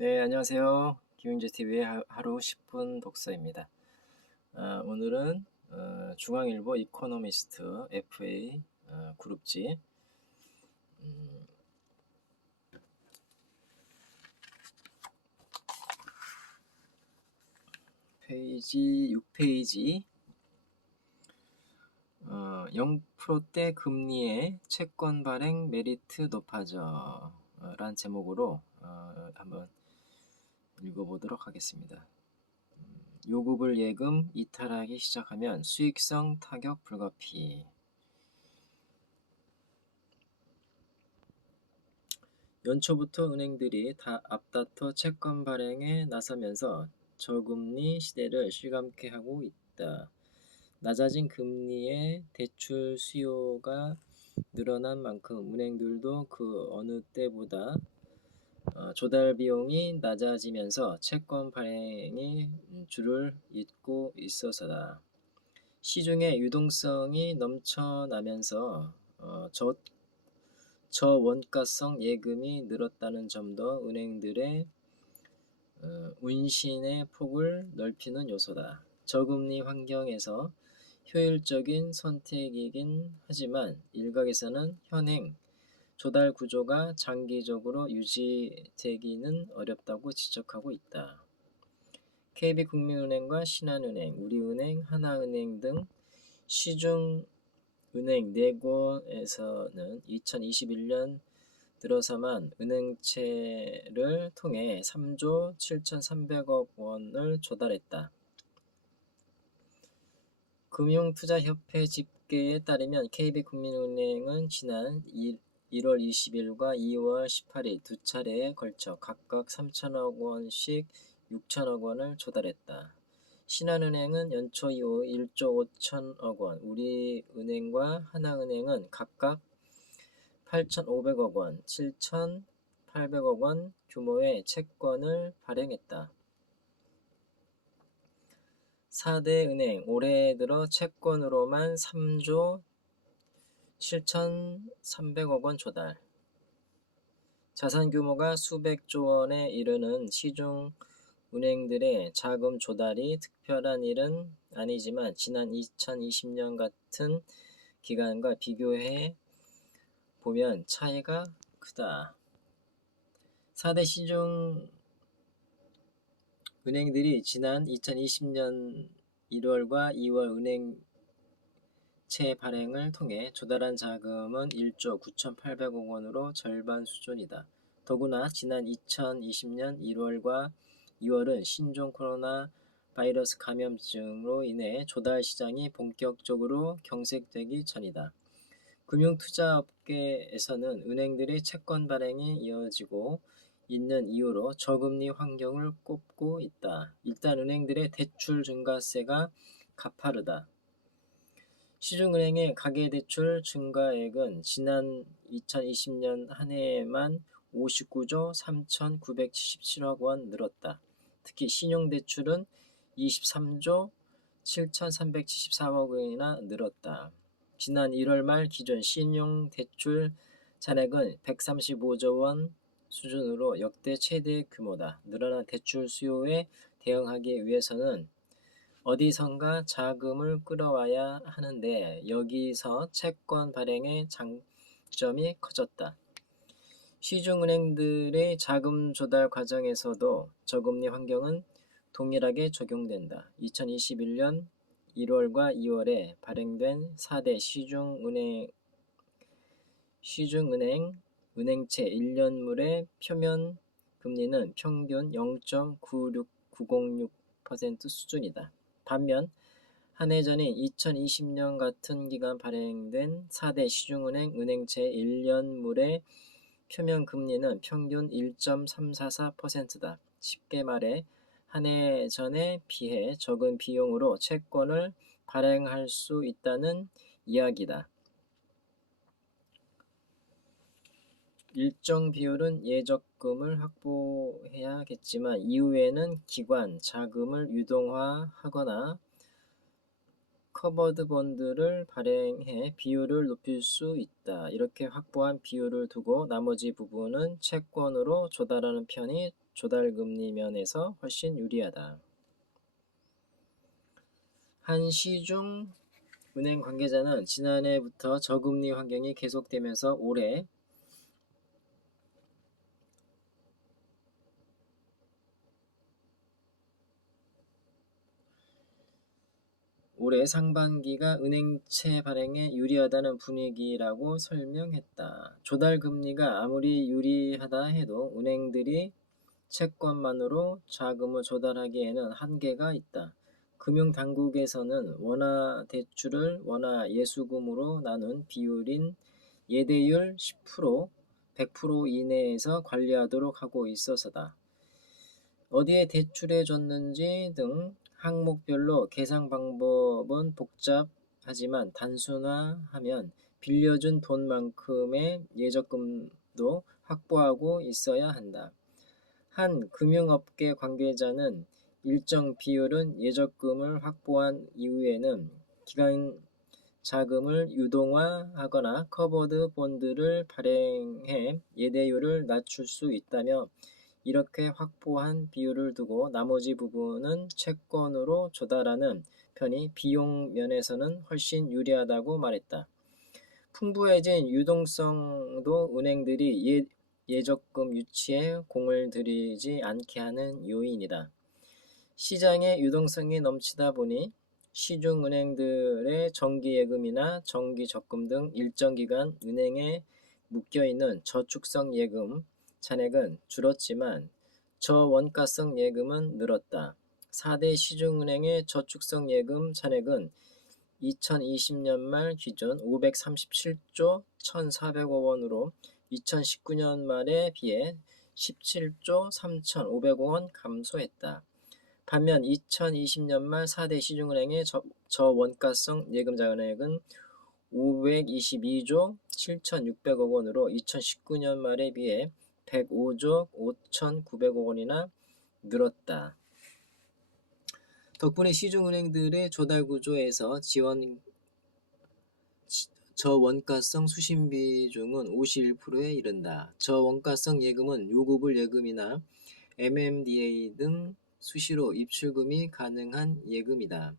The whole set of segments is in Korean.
네, 안녕하세요. 김윤재TV의 하루 10분 독서입니다. 오늘은 중앙일보 이코노미스트 FA 그룹지 음, 페이지 6페이지 0%대 금리의 채권 발행 메리트 높아져 란 제목으로 한번 읽어보도록 하겠습니다. 요구불 예금 이탈하기 시작하면 수익성 타격 불가피. 연초부터 은행들이 다 앞다퉈 채권 발행에 나서면서 저금리 시대를 실감케 하고 있다. 낮아진 금리에 대출 수요가 늘어난 만큼 은행들도 그 어느 때보다 조달 비용이 낮아지면서 채권 발행이 줄을 잇고 있어서다. 시중에 유동성이 넘쳐나면서 저원가성 예금이 늘었다는 점도 은행들의 운신의 폭을 넓히는 요소다. 저금리 환경에서 효율적인 선택이긴 하지만 일각에서는 현행 조달 구조가 장기적으로 유지되기는 어렵다고 지적하고 있다. KB국민은행과 신한은행, 우리은행, 하나은행 등 시중은행 4곳에서는 2021년 들어서만 은행채를 통해 3조 7,300억 원을 조달했다. 금융투자협회 집계에 따르면 KB국민은행은 지난 1월 20일과 2월 18일 두 차례에 걸쳐 각각 3천억 원씩 6천억 원을 조달했다. 신한은행은 연초 이후 1조 5천억 원, 우리은행과 하나은행은 각각 8,500억 원, 7,800억 원 규모의 채권을 발행했다. 4대 은행 올해 들어 채권으로만 3조 7,300억 원 조달. 자산 규모가 수백조 원에 이르는 시중 은행들의 자금 조달이 특별한 일은 아니지만 지난 2020년 같은 기간과 비교해 보면 차이가 크다. 4대 시중 은행들이 지난 2020년 1월과 2월 은행채 발행을 통해 조달한 자금은 1조 9,800억 원으로 절반 수준이다. 더구나 지난 2020년 1월과 2월은 신종 코로나 바이러스 감염증으로 인해 조달 시장이 본격적으로 경색되기 전이다. 금융투자업계에서는 은행들의 채권 발행이 이어지고 있는 이유로 저금리 환경을 꼽고 있다. 일단 은행들의 대출 증가세가 가파르다. 시중은행의 가계대출 증가액은 지난 2020년 한 해에만 59조 3,977억 원 늘었다. 특히 신용대출은 23조 7,374억 원이나 늘었다. 지난 1월 말 기준 신용대출 잔액은 135조 원 수준으로 역대 최대 규모다. 늘어난 대출 수요에 대응하기 위해서는 어디선가 자금을 끌어와야 하는데 여기서 채권 발행의 장점이 커졌다. 시중은행들의 자금 조달 과정에서도 저금리 환경은 동일하게 적용된다. 2021년 1월과 2월에 발행된 4대 시중은행 은행채 1년물의 표면 금리는 평균 0.906% 수준이다. 반면 한 해 전인 2020년 같은 기간 발행된 4대 시중은행 은행채 1년물의 표면 금리는 평균 1.344%다. 쉽게 말해 한 해 전에 비해 적은 비용으로 채권을 발행할 수 있다는 이야기다. 일정 비율은 예적금을 확보해야겠지만 이후에는 기관 자금을 유동화하거나 커버드 본드를 발행해 비율을 높일 수 있다. 이렇게 확보한 비율을 두고 나머지 부분은 채권으로 조달하는 편이 조달금리 면에서 훨씬 유리하다. 한 시중 은행 관계자는 지난해부터 저금리 환경이 계속되면서 올해 상반기가 은행채 발행에 유리하다는 분위기라고 설명했다. 조달금리가 아무리 유리하다 해도 은행들이 채권만으로 자금을 조달하기에는 한계가 있다. 금융당국에서는 원화대출을 원화예수금으로 나눈 비율인 예대율 10%, 100% 이내에서 관리하도록 하고 있어서다. 어디에 대출해줬는지 등 항목별로 계산 방법은 복잡하지만 단순화하면 빌려준 돈만큼의 예적금도 확보하고 있어야 한다. 한 금융업계 관계자는 일정 비율은 예적금을 확보한 이후에는 기관 자금을 유동화하거나 커버드 본드를 발행해 예대율을 낮출 수 있다며 이렇게 확보한 비율을 두고 나머지 부분은 채권으로 조달하는 편이 비용 면에서는 훨씬 유리하다고 말했다. 풍부해진 유동성도 은행들이 예적금 유치에 공을 들이지 않게 하는 요인이다. 시장에 유동성이 넘치다 보니 시중은행들의 정기예금이나 정기적금 등 일정 기간 은행에 묶여있는 저축성 예금 잔액은 줄었지만 저원가성 예금은 늘었다. 4대 시중은행의 저축성 예금 잔액은 2020년 말 기준 537조 1,400억 원으로 2019년 말에 비해 17조 3,500억 원 감소했다. 반면 2020년 말 4대 시중은행의 저원가성 예금 잔액은 522조 7,600억 원으로 2019년 말에 비해 105조 5,900억 원이나 늘었다. 덕분에 시중은행들의 조달 구조에서 저원가성 수신 비중은 51%에 이른다. 저원가성 예금은 요구불 예금이나 MMDA 등 수시로 입출금이 가능한 예금이다.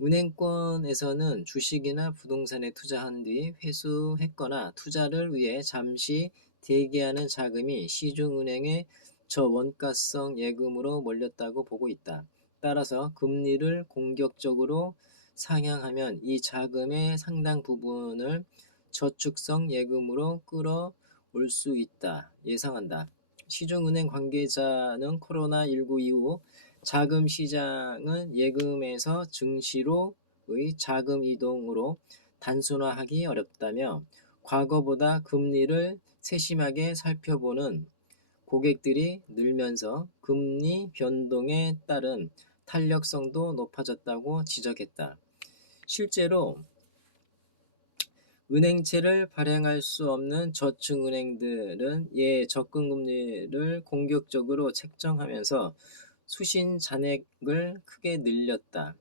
은행권에서는 주식이나 부동산에 투자한 뒤 회수했거나 투자를 위해 잠시 대기하는 자금이 시중은행의 저원가성 예금으로 몰렸다고 보고 있다. 따라서 금리를 공격적으로 상향하면 이 자금의 상당 부분을 저축성 예금으로 끌어올 수 있다 예상한다. 시중은행 관계자는 코로나19 이후 자금 시장은 예금에서 증시로의 자금 이동으로 단순화하기 어렵다며 과거보다 금리를 세심하게 살펴보는 고객들이 늘면서 금리 변동에 따른 탄력성도 높아졌다고 지적했다. 실제로 은행채를 발행할 수 없는 저축은행들은 적금금리를 공격적으로 책정하면서 수신 잔액을 크게 늘렸다.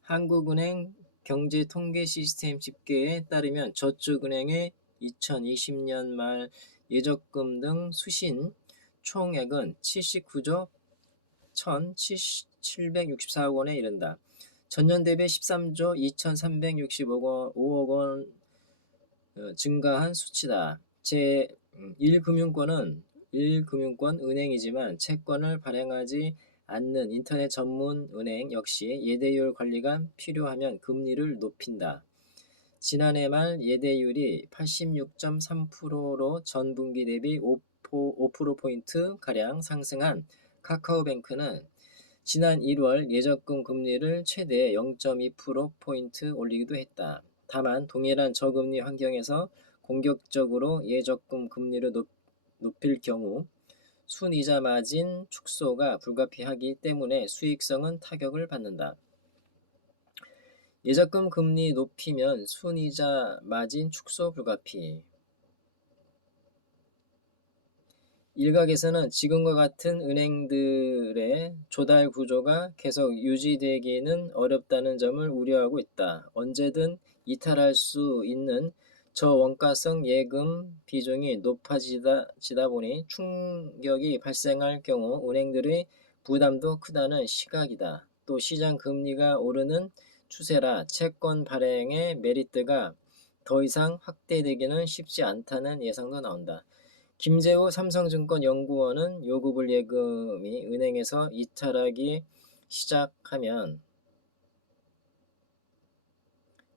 한국은행 경제통계시스템 집계에 따르면 저축은행의 2020년 말 예적금 등 수신 총액은 79조 1,764억 원에 이른다. 전년 대비 13조 2,365억 원 증가한 수치다. 제1금융권 은행이지만 채권을 발행하지 않는 인터넷 전문 은행 역시 예대율 관리가 필요하면 금리를 높인다. 지난해 말 예대율이 86.3%로 전분기 대비 5%포인트가량 상승한 카카오뱅크는 지난 1월 예적금 금리를 최대 0.2%포인트 올리기도 했다. 다만 동일한 저금리 환경에서 공격적으로 예적금 금리를 높일 경우 순이자 마진 축소가 불가피하기 때문에 수익성은 타격을 받는다. 예적금 금리 높이면 순이자 마진 축소 불가피. 일각에서는 지금과 같은 은행들의 조달 구조가 계속 유지되기는 어렵다는 점을 우려하고 있다. 언제든 이탈할 수 있는 저원가성 예금 비중이 높아지다 보니 충격이 발생할 경우 은행들의 부담도 크다는 시각이다. 또 시장 금리가 오르는 추세라 채권 발행의 메리트가 더 이상 확대되기는 쉽지 않다는 예상도 나온다. 김재호 삼성증권 연구원은 요구불 예금이 은행에서 이탈하기 시작하면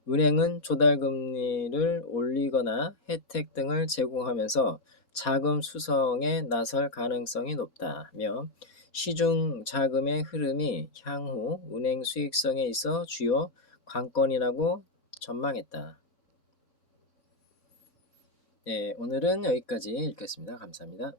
은행은 조달금리를 올리거나 혜택 등을 제공하면서 자금 수성에 나설 가능성이 높다며 시중 자금의 흐름이 향후 은행 수익성에 있어 주요 관건이라고 전망했다. 네, 오늘은 여기까지 읽겠습니다. 감사합니다.